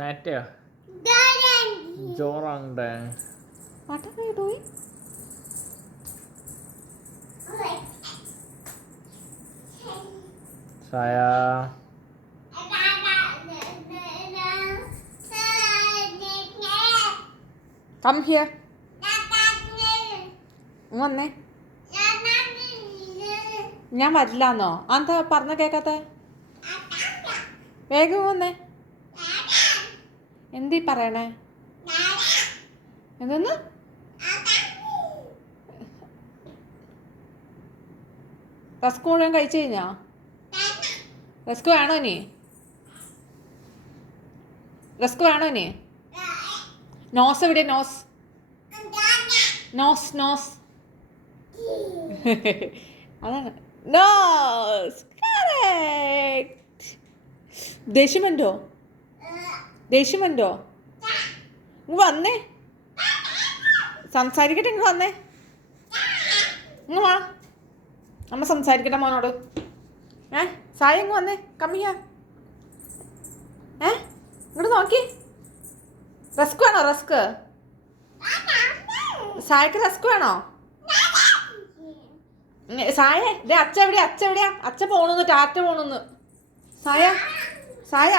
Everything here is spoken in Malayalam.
Natia. Jorang dang. What are you doing? Saya. Come here. വന്നേ. ഞാൻ വരില്ലാന്നോ? എന്താ പറഞ്ഞ കേക്കാത്ത? വേഗം വന്നേ. എന്തീ പറയണേ? എന്തെന്ന്? റസ്ക് മുഴുവൻ കഴിച്ചു കഴിഞ്ഞാ? റസ്ക് വേണോ ഇനി? റസ്ക് വേണോ ഇനി? നോസ് എവിടെ? നോസ് നോസ് നോസ് അതാണ് നോസ്. കറക്റ്റ്. ദേഷ്യമുണ്ടോ? ദേഷ്യമുണ്ടോ? ഇങ്ങ് വന്നേ. സംസാരിക്കട്ടെ. ഇങ്ങ് വന്നേ. ഇങ്ങ് വാ. അമ്മ സംസാരിക്കട്ടെ മോനോട്. സായ ഇങ്ങ് വന്നേ. കമ്മിയ. ഇങ്ങോട്ട് നോക്കി. റസ്ക് വേണോ? റസ്ക് സായക്ക് റസ്ക് വേണോ? സായേ ദേ അച്ഛ എവിടെയാ? അച്ഛ എവിടെയാ? അച്ഛ പോണെന്ന്. ടാറ്റ പോണെന്ന്. സായ സായ